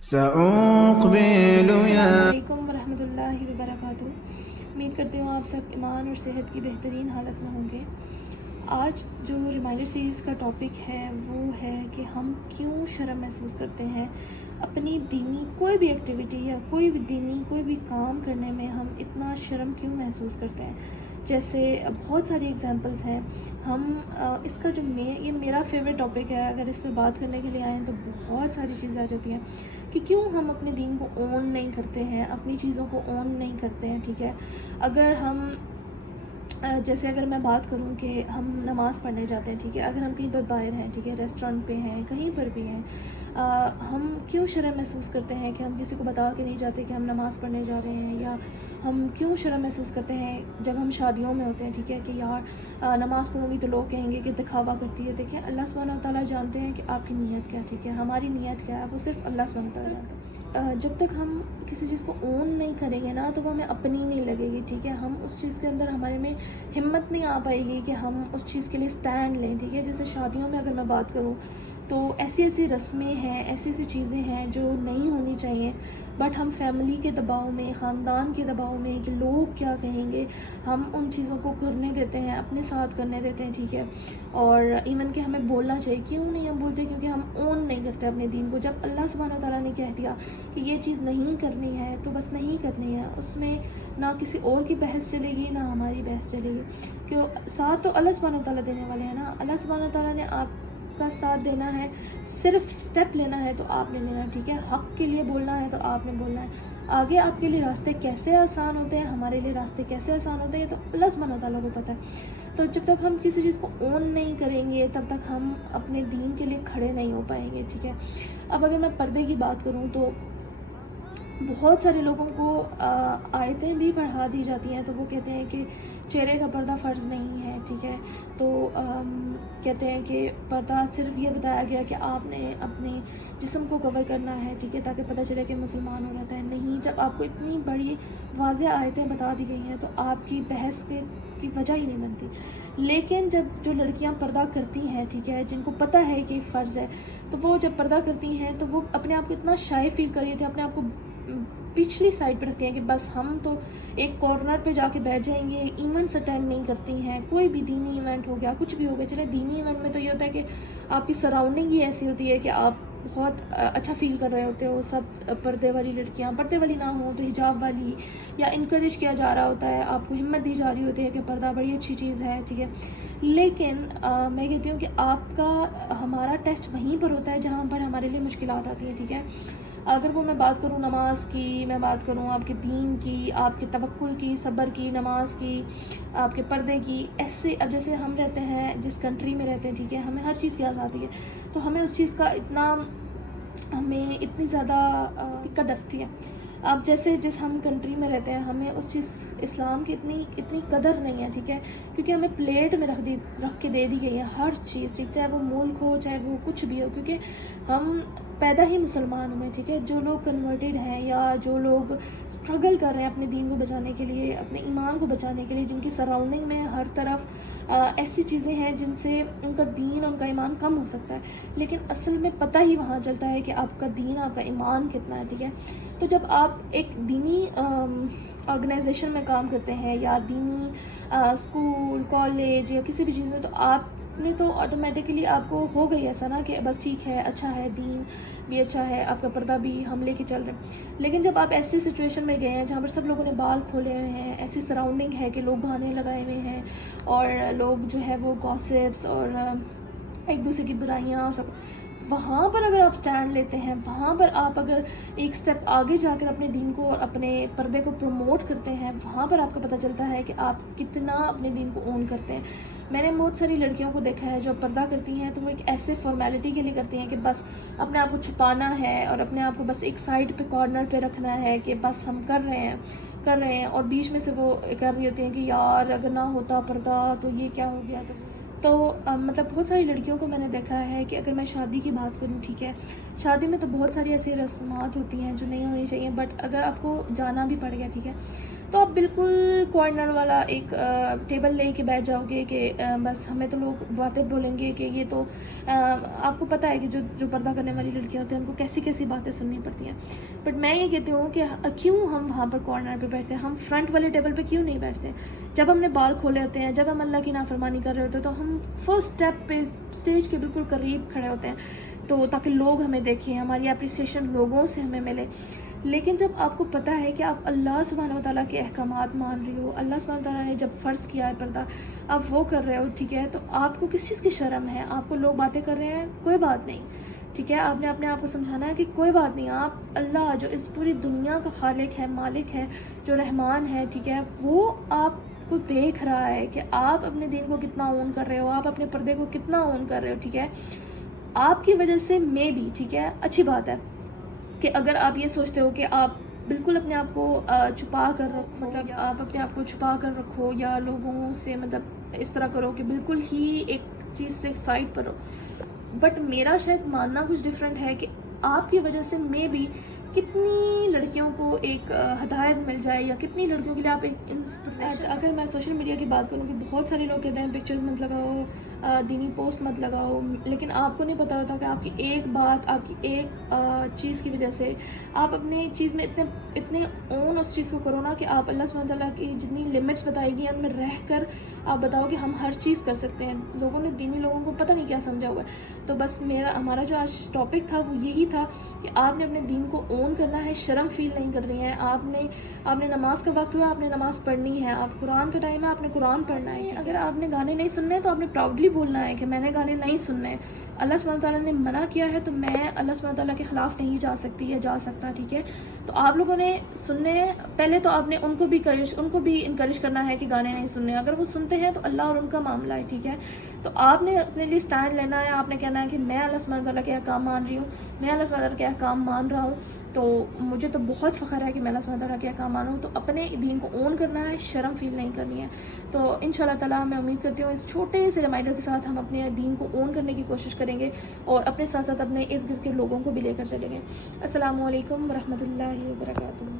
سأقبل يا السلام علیکم ورحمۃ اللہ وبرکاتہ۔ امید کرتی ہوں آپ سب ایمان اور صحت کی بہترین حالت میں ہوں گے۔ آج جو ریمائنڈر سیریز کا ٹاپک ہے وہ ہے کہ ہم کیوں شرم محسوس کرتے ہیں اپنی دینی کوئی بھی ایکٹیویٹی یا کوئی بھی دینی کوئی بھی کام کرنے میں ہم اتنا شرم کیوں محسوس کرتے ہیں۔ جیسے بہت ساری ایگزامپلس ہیں۔ ہم اس کا جو یہ میرا فیوریٹ ٹاپک ہے، اگر اس پہ بات کرنے کے لیے آئیں تو بہت ساری چیزیں آ جاتی ہیں کہ کیوں ہم اپنے دین کو اون نہیں کرتے ہیں، اپنی چیزوں کو اون نہیں کرتے ہیں۔ ٹھیک ہے، اگر ہم جیسے اگر میں بات کروں کہ ہم نماز پڑھنے جاتے ہیں، ٹھیک ہے، اگر ہم کہیں پر باہر ہیں، ٹھیک ہے، ریسٹورینٹ پہ ہیں، کہیں پر بھی ہیں، ہم کیوں شرم محسوس کرتے ہیں کہ ہم کسی کو بتا کے نہیں جاتے کہ ہم نماز پڑھنے جا رہے ہیں؟ یا ہم کیوں شرم محسوس کرتے ہیں جب ہم شادیوں میں ہوتے ہیں، ٹھیک ہے، کہ یار نماز پڑھوں گی تو لوگ کہیں گے کہ دکھاوا کرتی ہے۔ دیکھیں، اللہ سبحانہ وتعالیٰ جانتے ہیں کہ آپ کی نیت کیا ہے، ٹھیک ہے، ہماری نیت کیا ہے وہ صرف اللہ سبحانہ وتعالیٰ جانتے ہیں۔ جب تک ہم کسی چیز کو اون نہیں کریں گے نا تو وہ ہمیں اپنی نہیں لگے گی، ٹھیک ہے، ہم اس چیز کے اندر ہمارے میں ہمت نہیں آ پائے گی کہ ہم اس چیز کے لیے اسٹینڈ لیں، ٹھیک ہے۔ جیسے شادیوں میں اگر میں بات کروں تو ایسی ایسی رسمیں ہیں، ایسی ایسی چیزیں ہیں جو نہیں ہونی چاہیے، بٹ ہم فیملی کے دباؤ میں، خاندان کے دباؤ میں کہ لوگ کیا کہیں گے، ہم ان چیزوں کو کرنے دیتے ہیں، اپنے ساتھ کرنے دیتے ہیں، ٹھیک ہے۔ اور ایون کہ ہمیں بولنا چاہیے، کیوں نہیں ہم بولتے؟ کیونکہ ہم اون نہیں کرتے اپنے دین کو۔ جب اللہ سبحانہ تعالیٰ نے کہہ دیا کہ یہ چیز نہیں کرنی ہے تو بس نہیں کرنی ہے، اس میں نہ کسی اور کی بحث چلے گی نہ ہماری بحث چلے گی، کہ ساتھ تو اللہ سبحانہ تعالیٰ دینے والے ہیں نا۔ اللہ سبحانہ تعالیٰ نے آپ کا ساتھ دینا ہے، صرف سٹیپ لینا ہے تو آپ نے لینا ہے، ٹھیک ہے، حق کے لیے بولنا ہے تو آپ نے بولنا ہے۔ آگے آپ کے لیے راستے کیسے آسان ہوتے ہیں، ہمارے لیے راستے کیسے آسان ہوتے ہیں، تو اللہ سبحانہ تعالیٰ کو پتہ ہے۔ تو جب تک ہم کسی چیز کو اون نہیں کریں گے تب تک ہم اپنے دین کے لیے کھڑے نہیں ہو پائیں گے، ٹھیک ہے۔ اب اگر میں پردے کی بات کروں تو بہت سارے لوگوں کو آیتیں بھی پڑھا دی جاتی ہیں تو وہ کہتے ہیں کہ چہرے کا پردہ فرض نہیں ہے، ٹھیک ہے، تو کہتے ہیں کہ پردہ صرف یہ بتایا گیا کہ آپ نے اپنے جسم کو کور کرنا ہے، ٹھیک ہے، تاکہ پتہ چلے کہ مسلمان ہو رہتا ہے۔ نہیں، جب آپ کو اتنی بڑی واضح آیتیں بتا دی گئی ہیں تو آپ کی بحث کی وجہ ہی نہیں بنتی۔ لیکن جب جو لڑکیاں پردہ کرتی ہیں، ٹھیک ہے، جن کو پتہ ہے کہ فرض ہے، تو وہ جب پردہ کرتی ہیں تو وہ اپنے آپ کو اتنا شائع فیل کر رہی تھی، اپنے آپ کو پچھلی سائڈ پہ رکھتی ہیں کہ بس ہم تو ایک کارنر پہ جا کے بیٹھ جائیں گے، ایونٹس اٹینڈ نہیں کرتی ہیں، کوئی بھی دینی ایونٹ ہو گیا، کچھ بھی ہو گیا، چلے دینی ایونٹ میں تو یہ ہوتا ہے کہ آپ کی سراؤنڈنگ ہی ایسی ہوتی ہے کہ آپ بہت اچھا فیل کر رہے ہوتے ہو، سب پردے والی لڑکیاں، پردے والی نہ ہوں تو حجاب والی، یا انکریج کیا جا رہا ہوتا ہے، آپ کو ہمت دی جا رہی ہوتی ہے کہ پردہ بڑی اچھی چیز ہے، ٹھیک ہے۔ لیکن میں کہتی ہوں کہ آپ کا ہمارا ٹیسٹ وہیں پر ہوتا ہے جہاں پر ہمارے لیے مشکلات آتی ہیں، ٹھیک ہے۔ اگر وہ میں بات کروں نماز کی، میں بات کروں آپ کے دین کی، آپ کے توکل کی، صبر کی، نماز کی، آپ کے پردے کی، ایسے اب جیسے ہم رہتے ہیں جس کنٹری میں رہتے ہیں، ٹھیک ہے، ہمیں ہر چیز کی آزادی ہے، تو ہمیں اس چیز کا ہمیں اتنی زیادہ قدر، ٹھیک ہے۔ اب جیسے جس ہم کنٹری میں رہتے ہیں ہمیں اس چیز اسلام کی اتنی قدر نہیں ہے، ٹھیک ہے، کیونکہ ہمیں پلیٹ میں رکھ کے دے دی گئی ہے ہر چیز، ٹھیک، چاہے وہ ملک ہو چاہے وہ کچھ بھی ہو، کیونکہ ہم پیدا ہی مسلمان ہوئے، ٹھیک ہے۔ جو لوگ کنورٹڈ ہیں یا جو لوگ اسٹرگل کر رہے ہیں اپنے دین کو بچانے کے لیے، اپنے ایمان کو بچانے کے لیے، جن کی سراؤنڈنگ میں ہر طرف ایسی چیزیں ہیں جن سے ان کا دین، ان کا ایمان کم ہو سکتا ہے، لیکن اصل میں پتہ ہی وہاں چلتا ہے کہ آپ کا دین، آپ کا ایمان کتنا ہے، ٹھیک ہے۔ تو جب آپ ایک دینی آرگنائزیشن میں کام کرتے ہیں یا دینی اسکول، کالج یا کسی بھی چیز میں، تو آپ نے تو آٹومیٹکلی آپ کو ہو گئی ایسا نا کہ بس ٹھیک ہے، اچھا ہے، دین بھی اچھا ہے، آپ کا پردہ بھی ہم لے کے چل رہے ہیں۔ لیکن جب آپ ایسی سچویشن میں گئے ہیں جہاں پر سب لوگوں نے بال کھولے ہوئے ہیں، ایسی سراؤنڈنگ ہے کہ لوگ گانے لگائے ہوئے ہیں اور لوگ جو ہے وہ گاسپس اور ایک دوسرے کی برائیاں اور سب، وہاں پر اگر آپ سٹینڈ لیتے ہیں، وہاں پر آپ اگر ایک سٹیپ آگے جا کر اپنے دین کو اور اپنے پردے کو پروموٹ کرتے ہیں، وہاں پر آپ کو پتہ چلتا ہے کہ آپ کتنا اپنے دین کو اون کرتے ہیں۔ میں نے بہت ساری لڑکیوں کو دیکھا ہے جو پردہ کرتی ہیں تو وہ ایک ایسے فارمیلٹی کے لیے کرتی ہیں کہ بس اپنے آپ کو چھپانا ہے اور اپنے آپ کو بس ایک سائڈ پہ کارنر پہ رکھنا ہے کہ بس ہم کر رہے ہیں، اور بیچ میں سے وہ کر رہی ہوتی ہیں کہ یار اگر نہ ہوتا پردہ تو یہ کیا ہو گیا، تو مطلب بہت ساری لڑکیوں کو میں نے دیکھا ہے کہ اگر میں شادی کی بات کروں، ٹھیک ہے، شادی میں تو بہت ساری ایسی رسومات ہوتی ہیں جو نہیں ہونی چاہیے، بٹ اگر آپ کو جانا بھی پڑ گیا، ٹھیک ہے، تو آپ بالکل کارنر والا ایک ٹیبل لے کے بیٹھ جاؤ گے کہ بس ہمیں تو لوگ باتیں بولیں گے کہ یہ تو آپ کو پتہ ہے کہ جو پردہ کرنے والی لڑکیاں ہوتی ہیں ان کو کیسی کیسی باتیں سننی پڑتی ہیں. بٹ میں یہ کہتی ہوں کہ کیوں ہم وہاں پر کارنر پہ بیٹھتے ہیں, ہم فرنٹ والے ٹیبل پہ کیوں نہیں بیٹھتے؟ جب ہم نے بال کھولے ہوتے ہیں, جب ہم اللہ کی نافرمانی کر رہے ہوتے ہیں, تو ہم فرسٹ اسٹیپ پہ اسٹیج کے بالکل قریب کھڑے ہوتے ہیں, تو تاکہ لوگ ہمیں دیکھیں, ہماری اپریسیشن لوگوں سے ہمیں ملے. لیکن جب آپ کو پتہ ہے کہ آپ اللہ سبحانہ و تعالیٰ کے احکامات مان رہی ہو, اللہ سبحانہ و تعالیٰ نے جب فرض کیا ہے پردہ, آپ وہ کر رہے ہو, ٹھیک ہے, تو آپ کو کس چیز کی شرم ہے؟ آپ کو لوگ باتیں کر رہے ہیں, کوئی بات نہیں, ٹھیک ہے, آپ نے اپنے آپ کو سمجھانا ہے کہ کوئی بات نہیں, آپ اللہ جو اس پوری دنیا کا خالق ہے, مالک ہے, جو رحمان ہے, ٹھیک ہے, وہ آپ کو دیکھ رہا ہے کہ آپ اپنے دین کو کتنا اون کر رہے ہو, آپ اپنے پردے کو کتنا اون کر رہے ہو, ٹھیک ہے. آپ کی وجہ سے میں بھی, ٹھیک ہے, اچھی بات ہے کہ اگر آپ یہ سوچتے ہو کہ آپ بالکل اپنے آپ کو چھپا کر رکھو, مطلب آپ اپنے آپ کو چھپا کر رکھو یا لوگوں سے مطلب اس طرح کرو کہ بالکل ہی ایک چیز سے سائڈ پر ہو. بٹ میرا شاید ماننا کچھ ڈفرینٹ ہے کہ آپ کی وجہ سے میں بھی کتنی لڑکیوں کو ایک ہدایت مل جائے, یا کتنی لڑکیوں کے لیے آپ ایک انسپریشن. اگر میں سوشل میڈیا کی بات کروں کہ بہت سارے لوگ کہتے ہیں پکچرز مت لگاؤ, دینی پوسٹ مت لگاؤ, لیکن آپ کو نہیں پتہ ہوتا کہ آپ کی ایک بات, آپ کی ایک چیز کی وجہ سے آپ اپنے چیز میں اتنے اون اس چیز کو کرو نا کہ آپ اللہ سبحانہ تعالیٰ کی جتنی لمٹس بتائی گئی ہیں ان میں رہ کر آپ بتاؤ کہ ہم ہر چیز کر سکتے ہیں. لوگوں نے دینی لوگوں کو پتہ نہیں کیا سمجھا ہوا ہے. تو بس ہمارا جو آج ٹاپک تھا وہ یہی تھا کہ آپ نے اپنے دین کو اون کرنا ہے, شرم فیل نہیں کرنی ہے. آپ نے نماز کا وقت ہوا, آپ نے نماز پڑھنی ہے, آپ قرآن کا ٹائم ہے, آپ نے قرآن پڑھنا ہے. اگر آپ نے گانے نہیں سننے تو آپ نے پراؤڈلی بولنا ہے کہ میں نے گانے نہیں سننے. اللہ سبحانہ تعالیٰ نے منع کیا ہے تو میں اللہ سبحانہ تعالیٰ کے خلاف نہیں جا سکتی یا جا سکتا, ٹھیک ہے. تو آپ لوگوں نے سننے, پہلے تو آپ نے ان کو بھی انکریج کرنا ہے کہ گانے نہیں سننے. اگر وہ سنتے ہیں تو اللہ اور ان کا معاملہ ہے, ٹھیک ہے. تو آپ نے اپنے لیے اسٹینڈ لینا ہے, آپ نے کہنا ہے کہ میں اللہ سبحانہ تعالیٰ کے احکام مان رہی ہوں, میں اللہ سبحانہ تعالیٰ کے احکام مان رہا ہوں, تو مجھے تو بہت فخر ہے کہ میں اللہ سبحانہ تعالیٰ کے احکام مانوں. تو اپنے دین کو اون کرنا ہے, شرم فیل نہیں کرنی ہے. تو ان شاء اللہ تعالیٰ میں امید کرتی ہوں اس چھوٹے سے ریمائنڈر کے ساتھ ہم اپنے دین کو اون کرنے کی کوشش کریں گے, اور اپنے ساتھ ساتھ اپنے ارد گرد کے لوگوں کو بھی لے کر چلیں گے. السلام علیکم ورحمۃ اللہ وبرکاتہ.